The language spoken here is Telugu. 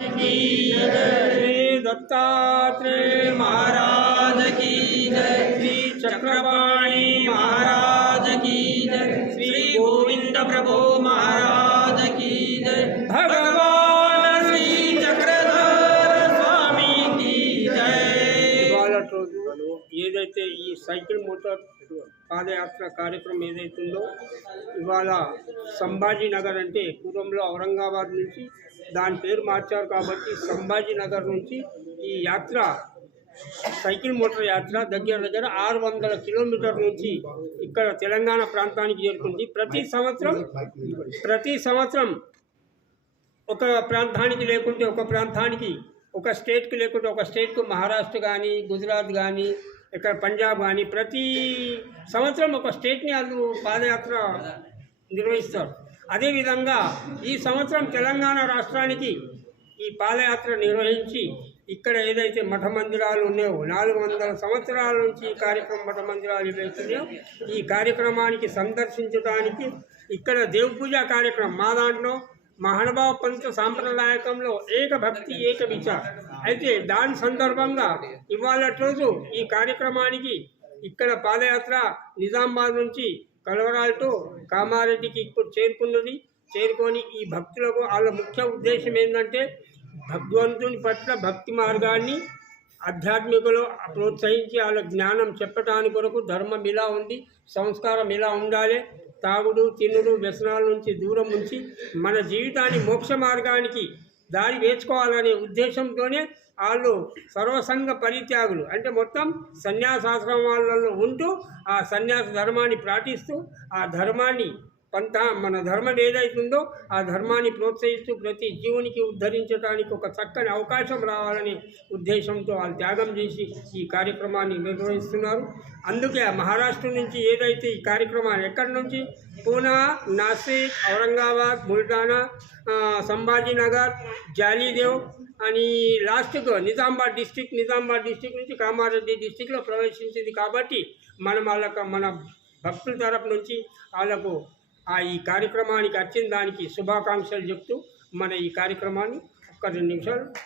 श्री दत्तात्रेय महाराज की जय श्री चक्रपाणी महाराज की जय श्री गोविंद प्रभु महाराज की जय भगवान श्री चक्रधर स्वामी की जय ఇవాళ రోజు ఏదైతే ఈ సైకిల్ మోటార్ పాదయాత్ర కార్యక్రమం ఏదైతుందో ఇవాళ సంభాజీ నగర్ అంటే పూర్వంలో ఔరంగాబాద్ నుంచి దాని పేరు మార్చారు కాబట్టి సంభాజీ నగర్ నుంచి ఈ యాత్ర సైకిల్ మోటార్ యాత్ర దగ్గర దగ్గర ఆరు వందల కిలోమీటర్ నుంచి ఇక్కడ తెలంగాణ ప్రాంతానికి చేరుకుంది. ప్రతి సంవత్సరం ప్రతి సంవత్సరం ఒక ప్రాంతానికి లేకుంటే ఒక ప్రాంతానికి ఒక స్టేట్కి లేకుంటే ఒక స్టేట్కు మహారాష్ట్ర కానీ గుజరాత్ కానీ ఇక్కడ పంజాబ్ కానీ ప్రతి సంవత్సరం ఒక స్టేట్ని వాళ్ళు పాదయాత్ర నిర్వహిస్తారు. అదేవిధంగా ఈ సంవత్సరం తెలంగాణ రాష్ట్రానికి ఈ పాదయాత్ర నిర్వహించి ఇక్కడ ఏదైతే మఠ మందిరాలు ఉన్నాయో నాలుగు వందల సంవత్సరాల నుంచి ఈ కార్యక్రమం మఠ మందిరాలు ఏవైతున్నాయో ఈ కార్యక్రమానికి సందర్శించడానికి ఇక్కడ దేవపూజ కార్యక్రమం మా దాంట్లో మహానుభావ పంచ సాంప్రదాయకంలో ఏక భక్తి ఏక విచార్. అయితే దాని సందర్భంగా ఇవాళ రోజు ఈ కార్యక్రమానికి ఇక్కడ పాదయాత్ర నిజామాబాద్ నుంచి కలవరాలతో కామారెడ్డికి ఇప్పుడు చేరుకున్నది. చేరుకొని ఈ భక్తులకు వాళ్ళ ముఖ్య ఉద్దేశం ఏంటంటే భగవంతుని పట్ల భక్తి మార్గాన్ని ఆధ్యాత్మికలో ప్రోత్సహించి వాళ్ళ జ్ఞానం చెప్పటానికి కొరకు ధర్మం ఇలా ఉంది సంస్కారం ఇలా ఉండాలి. తాగుడు తినుడు వ్యసనాల నుంచి దూరం ఉంచి మన జీవితాన్ని మోక్ష మార్గానికి దారి వేసుకోవాలనే ఉద్దేశంతోనే వాళ్ళు సర్వసంగ పరిత్యాగులు. అంటే మొత్తం సన్యాసాశ్రమాలలో ఉంటూ ఆ సన్యాస ధర్మాన్ని పాటిస్తూ ఆ ధర్మాన్ని పంత మన ధర్మం ఏదైతుందో ఆ ధర్మాన్ని ప్రోత్సహిస్తూ ప్రతి జీవునికి ఉద్ధరించడానికి ఒక చక్కని అవకాశం రావాలనే ఉద్దేశంతో వాళ్ళు త్యాగం చేసి ఈ కార్యక్రమాన్ని నిర్వహిస్తున్నారు. అందుకే మహారాష్ట్ర నుంచి ఏదైతే ఈ కార్యక్రమాన్ని ఎక్కడి నుంచి? పూనా నాసిక్ ఔరంగాబాద్ బుల్టానా సంభాజీనగర్ జాలీదేవ్ అని లాస్ట్కు నిజామాబాద్ డిస్టిక్ నిజామాబాద్ డిస్టిక్ నుంచి కామారెడ్డి డిస్టిక్లో ప్రవేశించింది కాబట్టి మనం వాళ్ళకు మన భక్తుల తరపు నుంచి వాళ్ళకు ఆ ఈ కార్యక్రమానికి వచ్చిన దానికి శుభాకాంక్షలు చెప్తూ మన ఈ కార్యక్రమాన్ని ఒక్క రెండు నిమిషాలు